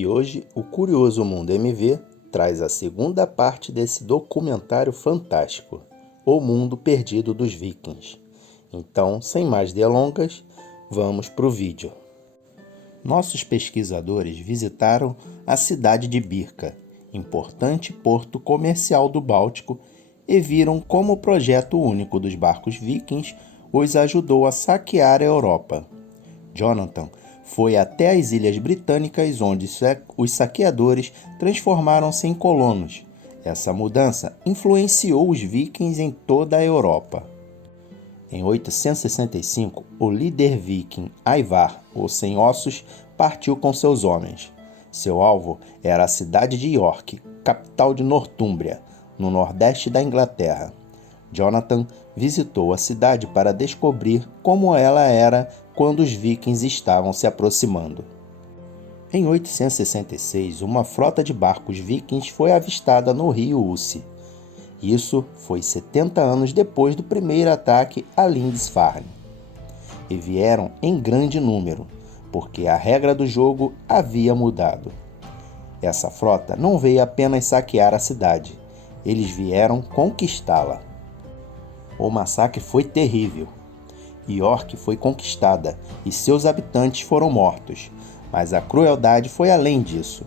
E hoje o Curioso Mundo MV traz a segunda parte desse documentário fantástico, O Mundo Perdido dos Vikings. Então, sem mais delongas, vamos para o vídeo. Nossos pesquisadores visitaram a cidade de Birka, importante porto comercial do Báltico, e viram como o projeto único dos barcos vikings os ajudou a saquear a Europa. Jonathan foi até as Ilhas Britânicas, onde os saqueadores transformaram-se em colonos. Essa mudança influenciou os vikings em toda a Europa. Em 865, o líder viking Ivar, o Sem Ossos, partiu com seus homens. Seu alvo era a cidade de York, capital de Nortúmbria, no nordeste da Inglaterra. Jonathan visitou a cidade para descobrir como ela era quando os vikings estavam se aproximando. Em 866, uma frota de barcos vikings foi avistada no rio Usse. Isso foi 70 anos depois do primeiro ataque a Lindisfarne. E vieram em grande número, porque a regra do jogo havia mudado. Essa frota não veio apenas saquear a cidade, eles vieram conquistá-la. O massacre foi terrível. York foi conquistada e seus habitantes foram mortos, mas a crueldade foi além disso.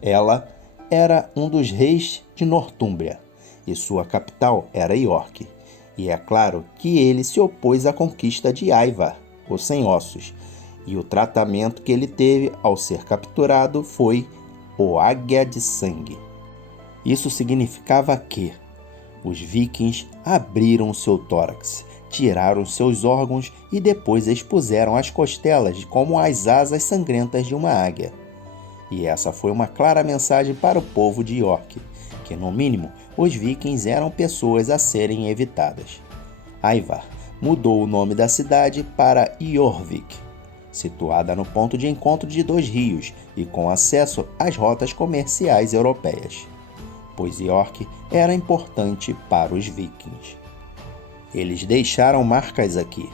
Ela era um dos reis de Nortúmbria e sua capital era York. E é claro que ele se opôs à conquista de Ivar, o Sem Ossos, e o tratamento que ele teve ao ser capturado foi o Águia de Sangue. Isso significava que os vikings abriram seu tórax, tiraram seus órgãos e depois expuseram as costelas como as asas sangrentas de uma águia. E essa foi uma clara mensagem para o povo de York, que no mínimo os vikings eram pessoas a serem evitadas. Ivar mudou o nome da cidade para Jorvik, situada no ponto de encontro de dois rios e com acesso às rotas comerciais europeias, pois York era importante para os vikings. Eles deixaram marcas aqui.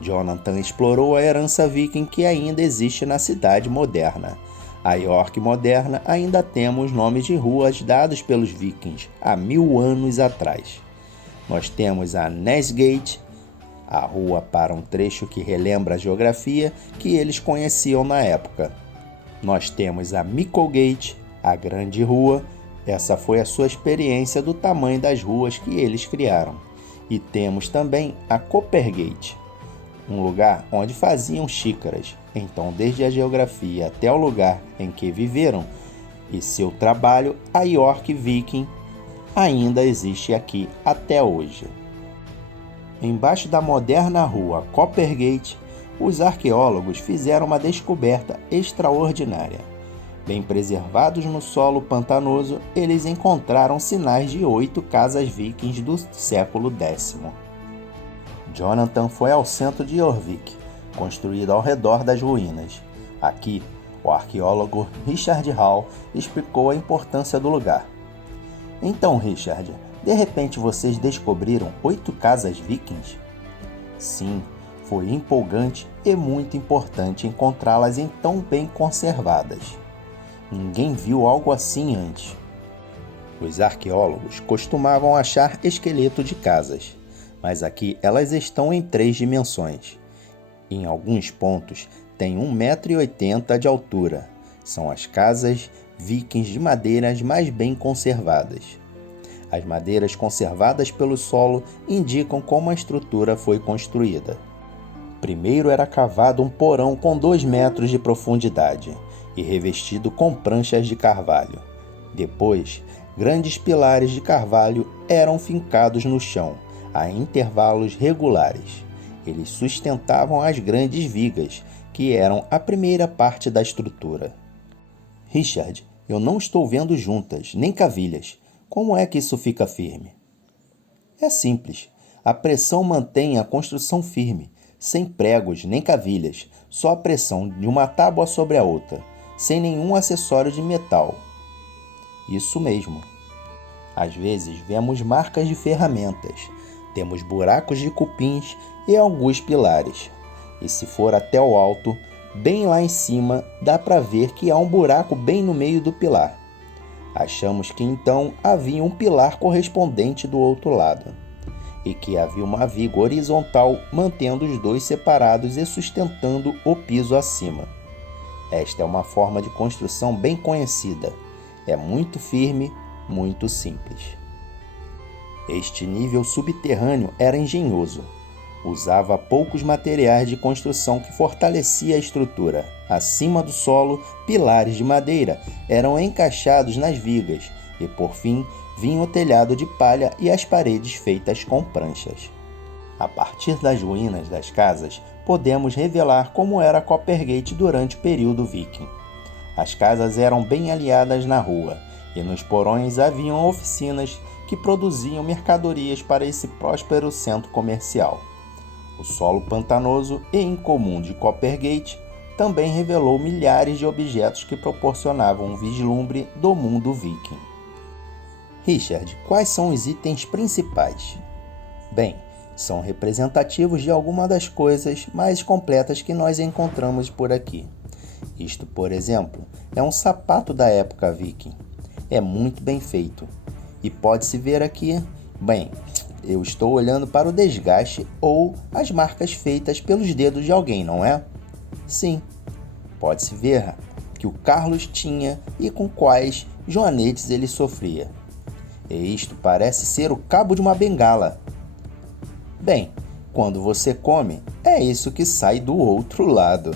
Jonathan explorou a herança viking que ainda existe na cidade moderna. A York moderna ainda temos nomes de ruas dados pelos vikings há 1000 anos atrás. Nós temos a Nesgate, a rua para um trecho que relembra a geografia que eles conheciam na época. Nós temos a Micklegate, a grande rua. Essa foi a sua experiência do tamanho das ruas que eles criaram. E temos também a Coppergate, um lugar onde faziam xícaras. Então, desde a geografia até o lugar em que viveram e seu trabalho, a York Viking ainda existe aqui até hoje. Embaixo da moderna rua Coppergate, os arqueólogos fizeram uma descoberta extraordinária. Bem preservados no solo pantanoso, eles encontraram sinais de 8 casas vikings do século X. Jonathan foi ao centro de Jorvik, construído ao redor das ruínas. Aqui, o arqueólogo Richard Hall explicou a importância do lugar. Então, Richard, de repente vocês descobriram 8 casas vikings? Sim, foi empolgante e muito importante encontrá-las tão bem conservadas. Ninguém viu algo assim antes. Os arqueólogos costumavam achar esqueleto de casas, mas aqui elas estão em 3 dimensões. Em alguns pontos tem 1,80 m de altura. São as casas vikings de madeiras mais bem conservadas. As madeiras conservadas pelo solo indicam como a estrutura foi construída. Primeiro era cavado um porão com 2 metros de profundidade e revestido com pranchas de carvalho. Depois, grandes pilares de carvalho eram fincados no chão, a intervalos regulares. Eles sustentavam as grandes vigas, que eram a primeira parte da estrutura. Richard, eu não estou vendo juntas, nem cavilhas. Como é que isso fica firme? É simples. A pressão mantém a construção firme, sem pregos nem cavilhas, só a pressão de uma tábua sobre a outra, sem nenhum acessório de metal. Isso mesmo. Às vezes vemos marcas de ferramentas, temos buracos de cupins e alguns pilares. E se for até o alto, Bem lá em cima dá para ver que há um buraco bem no meio do pilar. Achamos que então havia um pilar correspondente do outro lado, e que havia uma viga horizontal mantendo os dois separados e sustentando o piso acima. Esta é uma forma de construção bem conhecida. É muito firme, muito simples. Este nível subterrâneo era engenhoso. Usava poucos materiais de construção que fortalecia a estrutura. Acima do solo, pilares de madeira eram encaixados nas vigas e, por fim, vinha o telhado de palha e as paredes feitas com pranchas. A partir das ruínas das casas, podemos revelar como era Coppergate durante o período viking. As casas eram bem aliadas na rua, e nos porões haviam oficinas que produziam mercadorias para esse próspero centro comercial. O solo pantanoso e incomum de Coppergate também revelou milhares de objetos que proporcionavam um vislumbre do mundo viking. Richard, quais são os itens principais? Bem, são representativos de algumas das coisas mais completas que nós encontramos por aqui. Isto, por exemplo, é um sapato da época viking. É muito bem feito. E pode-se ver aqui, bem, eu estou olhando para o desgaste ou as marcas feitas pelos dedos de alguém, não é? Sim, pode-se ver que o Carlos tinha e com quais joanetes ele sofria. E isto parece ser o cabo de uma bengala. Bem, quando você come, é isso que sai do outro lado.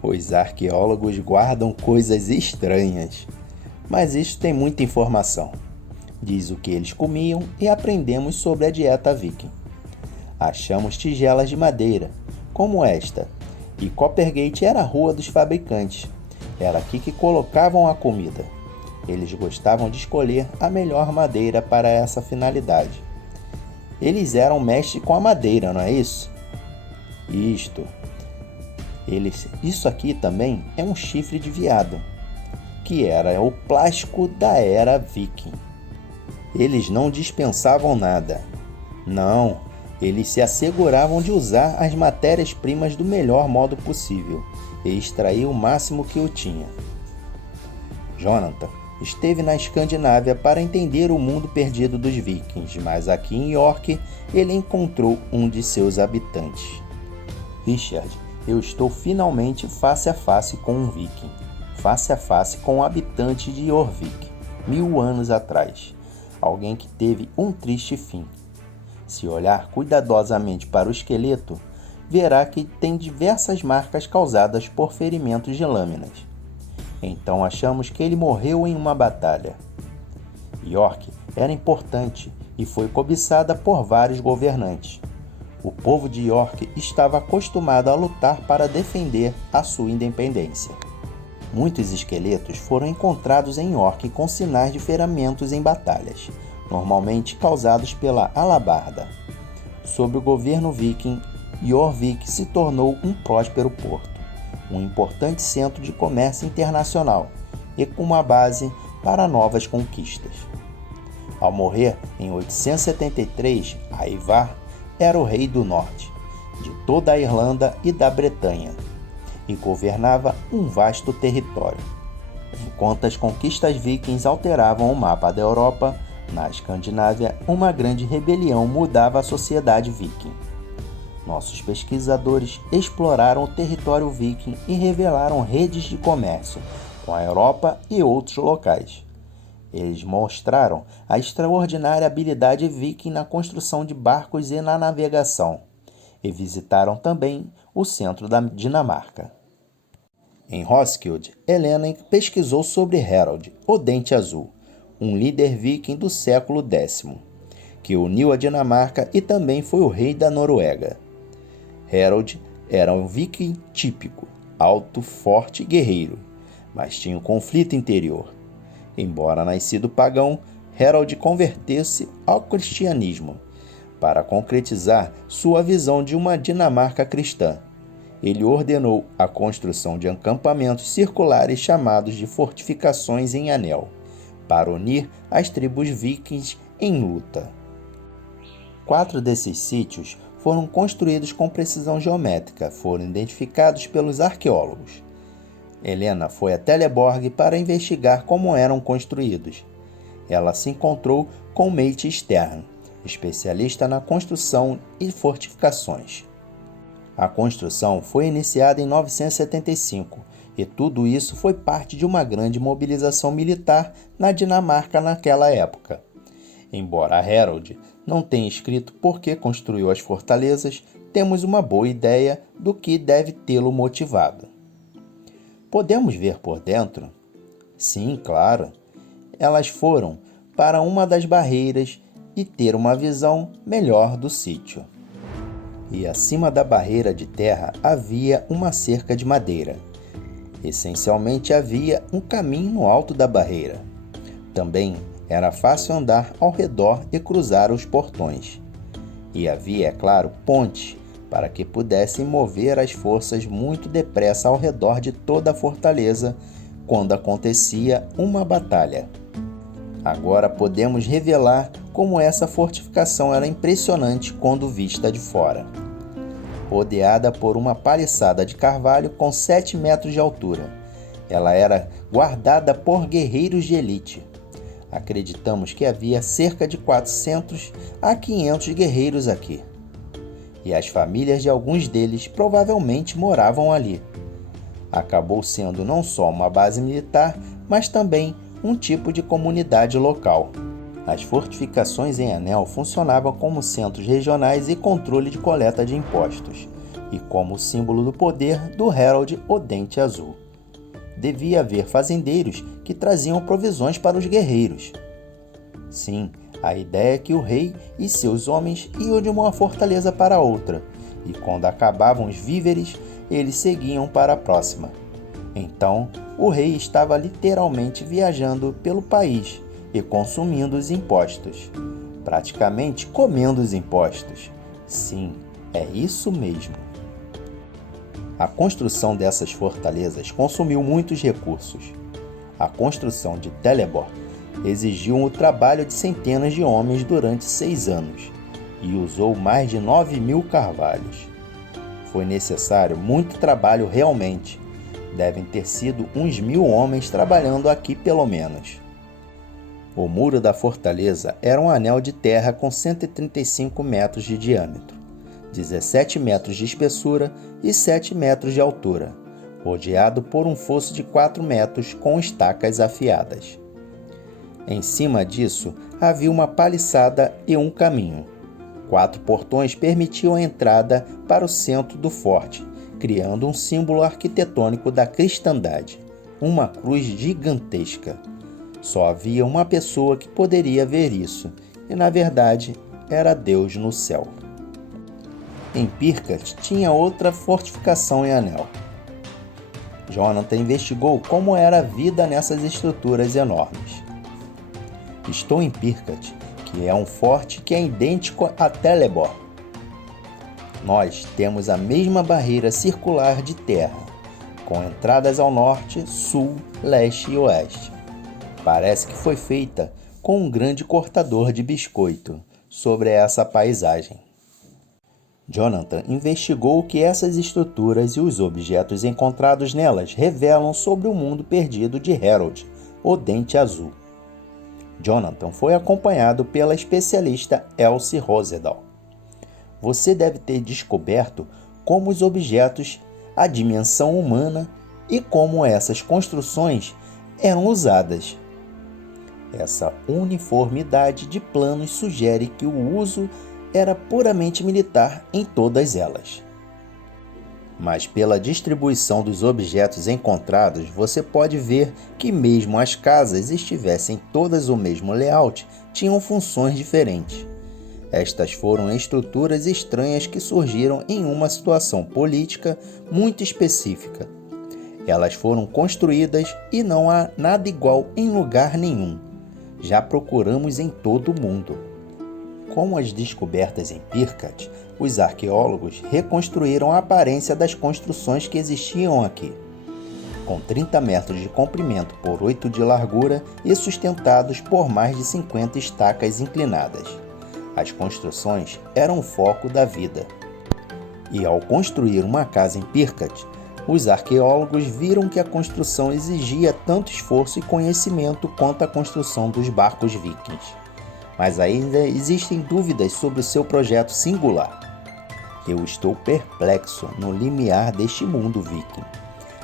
Os arqueólogos guardam coisas estranhas, mas isso tem muita informação. Diz o que eles comiam e aprendemos sobre a dieta viking. Achamos tigelas de madeira, como esta, e Coppergate era a rua dos fabricantes. Era aqui que colocavam a comida. Eles gostavam de escolher a melhor madeira para essa finalidade. Eles eram mestres com a madeira, não é isso? Isso aqui também é um chifre de veado, que era o plástico da era viking. Eles não dispensavam nada. Não, eles se asseguravam de usar as matérias-primas do melhor modo possível e extrair o máximo que eu tinha. Jonathan esteve na Escandinávia para entender o mundo perdido dos vikings, mas aqui em York ele encontrou um de seus habitantes. Richard, eu estou finalmente face a face com um viking, face a face com um habitante de Jorvik, 1000 anos atrás. Alguém que teve um triste fim. Se olhar cuidadosamente para o esqueleto, verá que tem diversas marcas causadas por ferimentos de lâminas. Então achamos que ele morreu em uma batalha. York era importante e foi cobiçada por vários governantes. O povo de York estava acostumado a lutar para defender a sua independência. Muitos esqueletos foram encontrados em York com sinais de ferimentos em batalhas, normalmente causados pela alabarda. Sob o governo viking, Jorvik se tornou um próspero porto, um importante centro de comércio internacional e com uma base para novas conquistas. Ao morrer em 873, Ivar era o rei do norte, de toda a Irlanda e da Bretanha, e governava um vasto território. Enquanto as conquistas vikings alteravam o mapa da Europa, na Escandinávia, uma grande rebelião mudava a sociedade viking. Nossos pesquisadores exploraram o território viking e revelaram redes de comércio com a Europa e outros locais. Eles mostraram a extraordinária habilidade viking na construção de barcos e na navegação, e visitaram também o centro da Dinamarca. Em Roskilde, Helena pesquisou sobre Harold, o Dente Azul, um líder viking do século X, que uniu a Dinamarca e também foi o rei da Noruega. Harold era um viking típico, alto, forte e guerreiro, mas tinha um conflito interior. Embora nascido pagão, Harold converteu-se ao cristianismo para concretizar sua visão de uma Dinamarca cristã. Ele ordenou a construção de acampamentos circulares chamados de fortificações em anel, para unir as tribos vikings em luta. 4 desses sítios foram construídos com precisão geométrica, foram identificados pelos arqueólogos. Helena foi a Teleborg para investigar como eram construídos. Ela se encontrou com Mate Stern, especialista na construção e fortificações. A construção foi iniciada em 975 e tudo isso foi parte de uma grande mobilização militar na Dinamarca naquela época. Embora Harold não tenha escrito por que construiu as fortalezas, temos uma boa ideia do que deve tê-lo motivado. Podemos ver por dentro? Sim, claro. Elas foram para uma das barreiras e ter uma visão melhor do sítio. E acima da barreira de terra havia uma cerca de madeira. Essencialmente havia um caminho no alto da barreira. Também era fácil andar ao redor e cruzar os portões. E havia, é claro, pontes para que pudessem mover as forças muito depressa ao redor de toda a fortaleza quando acontecia uma batalha. Agora podemos revelar como essa fortificação era impressionante quando vista de fora. Rodeada por uma paliçada de carvalho com 7 metros de altura, ela era guardada por guerreiros de elite. Acreditamos que havia cerca de 400 a 500 guerreiros aqui. E as famílias de alguns deles provavelmente moravam ali. Acabou sendo não só uma base militar, mas também um tipo de comunidade local. As fortificações em Anel funcionavam como centros regionais e controle de coleta de impostos, e como símbolo do poder do Harold, o Dente Azul. Devia haver fazendeiros que traziam provisões para os guerreiros. Sim, a ideia é que o rei e seus homens iam de uma fortaleza para outra, e quando acabavam os víveres, eles seguiam para a próxima. Então, o rei estava literalmente viajando pelo país e consumindo os impostos. Praticamente comendo os impostos. Sim, é isso mesmo. A construção dessas fortalezas consumiu muitos recursos. A construção de Teleborg exigiu o trabalho de centenas de homens durante 6 anos e usou mais de 9.000 carvalhos. Foi necessário muito trabalho realmente. Devem ter sido uns 1.000 homens trabalhando aqui pelo menos. O muro da fortaleza era um anel de terra com 135 metros de diâmetro, 17 metros de espessura e 7 metros de altura, rodeado por um fosso de 4 metros com estacas afiadas. Em cima disso, havia uma paliçada e um caminho. 4 portões permitiam a entrada para o centro do forte, criando um símbolo arquitetônico da cristandade, uma cruz gigantesca. Só havia uma pessoa que poderia ver isso, e na verdade era Deus no céu. Em Pirkat tinha outra fortificação em Anel. Jonathan investigou como era a vida nessas estruturas enormes. Estou em Pirkat, que é um forte que é idêntico a Teleborg. Nós temos a mesma barreira circular de terra, com entradas ao norte, sul, leste e oeste. Parece que foi feita com um grande cortador de biscoito sobre essa paisagem. Jonathan investigou o que essas estruturas e os objetos encontrados nelas revelam sobre o mundo perdido de Harold, o Dente Azul. Jonathan foi acompanhado pela especialista Elsie Rosedal. Você deve ter descoberto como os objetos, a dimensão humana e como essas construções eram usadas. Essa uniformidade de planos sugere que o uso era puramente militar em todas elas. Mas pela distribuição dos objetos encontrados, você pode ver que mesmo as casas estivessem todas o mesmo layout, tinham funções diferentes. Estas foram estruturas estranhas que surgiram em uma situação política muito específica. Elas foram construídas e não há nada igual em lugar nenhum. Já procuramos em todo o mundo. Com as descobertas em Pirkat, os arqueólogos reconstruíram a aparência das construções que existiam aqui. Com 30 metros de comprimento por 8 de largura e sustentados por mais de 50 estacas inclinadas. As construções eram o foco da vida. E ao construir uma casa em Pirkat, os arqueólogos viram que a construção exigia tanto esforço e conhecimento quanto a construção dos barcos vikings. Mas ainda existem dúvidas sobre o seu projeto singular. Eu estou perplexo no limiar deste mundo viking.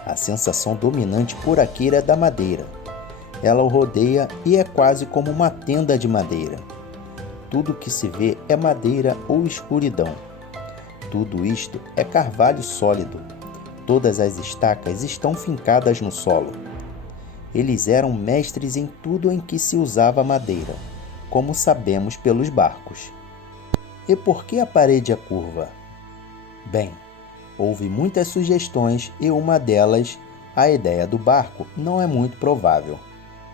A sensação dominante por aqui é da madeira. Ela o rodeia e é quase como uma tenda de madeira. Tudo que se vê é madeira ou escuridão. Tudo isto é carvalho sólido. Todas as estacas estão fincadas no solo. Eles eram mestres em tudo em que se usava madeira, como sabemos pelos barcos. E por que a parede é curva? Bem, houve muitas sugestões e uma delas, a ideia do barco, não é muito provável,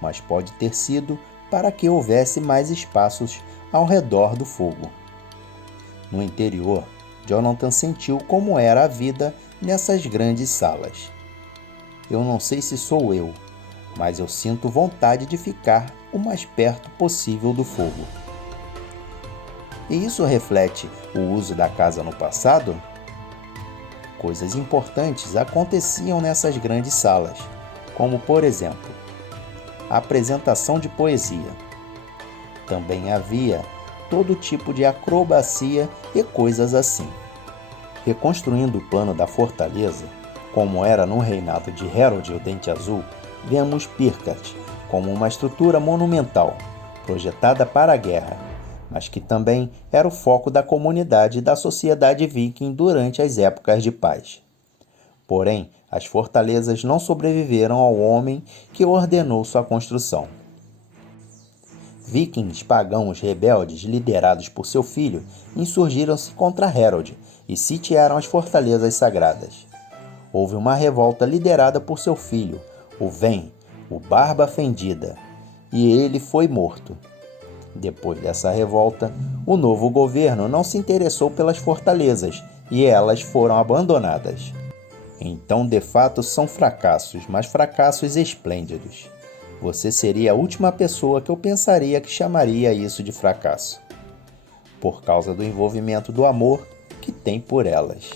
mas pode ter sido para que houvesse mais espaços ao redor do fogo. No interior, Jonathan sentiu como era a vida nessas grandes salas. Eu não sei se sou eu, mas eu sinto vontade de ficar o mais perto possível do fogo. E isso reflete o uso da casa no passado? Coisas importantes aconteciam nessas grandes salas, como, por exemplo, a apresentação de poesia. Também havia todo tipo de acrobacia e coisas assim. Reconstruindo o plano da fortaleza, como era no reinado de Harold o Dente Azul, vemos Pirkat como uma estrutura monumental, projetada para a guerra, mas que também era o foco da comunidade e da sociedade viking durante as épocas de paz. Porém, as fortalezas não sobreviveram ao homem que ordenou sua construção. Vikings pagãos rebeldes, liderados por seu filho, insurgiram-se contra Harold e sitiaram as fortalezas sagradas. Houve uma revolta liderada por seu filho, o Ven, o Barba Fendida, e ele foi morto. Depois dessa revolta, o novo governo não se interessou pelas fortalezas e elas foram abandonadas. Então, de fato, são fracassos, mas fracassos esplêndidos. Você seria a última pessoa que eu pensaria que chamaria isso de fracasso, por causa do envolvimento do amor que tem por elas.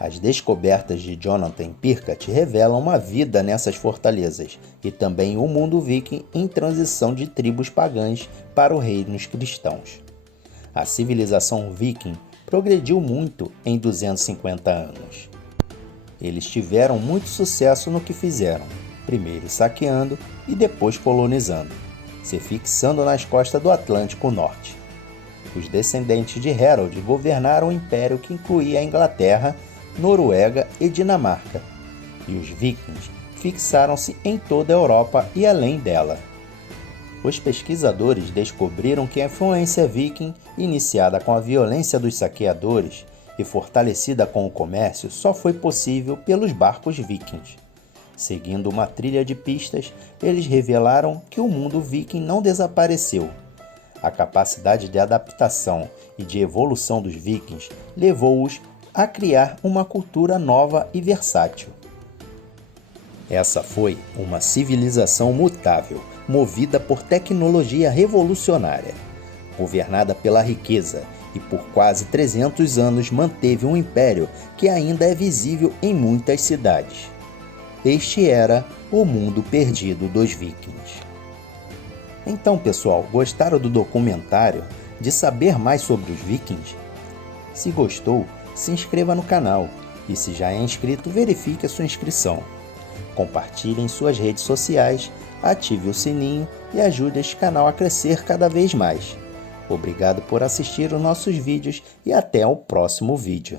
As descobertas de Jonathan em Pirkat revelam uma vida nessas fortalezas e também um mundo viking em transição de tribos pagãs para os reinos cristãos. A civilização viking progrediu muito em 250 anos. Eles tiveram muito sucesso no que fizeram, primeiro saqueando e depois colonizando, se fixando nas costas do Atlântico Norte. Os descendentes de Harold governaram um império que incluía a Inglaterra, Noruega e Dinamarca, e os vikings fixaram-se em toda a Europa e além dela. Os pesquisadores descobriram que a influência viking, iniciada com a violência dos saqueadores e fortalecida com o comércio, só foi possível pelos barcos vikings. Seguindo uma trilha de pistas, eles revelaram que o mundo viking não desapareceu. A capacidade de adaptação e de evolução dos vikings levou-os a criar uma cultura nova e versátil. Essa foi uma civilização mutável, movida por tecnologia revolucionária. Governada pela riqueza e por quase 300 anos manteve um império que ainda é visível em muitas cidades. Este era o mundo perdido dos vikings. Então, pessoal, gostaram do documentário? De saber mais sobre os vikings? Se gostou, se inscreva no canal e, se já é inscrito, verifique a sua inscrição. Compartilhe em suas redes sociais, ative o sininho e ajude este canal a crescer cada vez mais. Obrigado por assistir os nossos vídeos e até o próximo vídeo.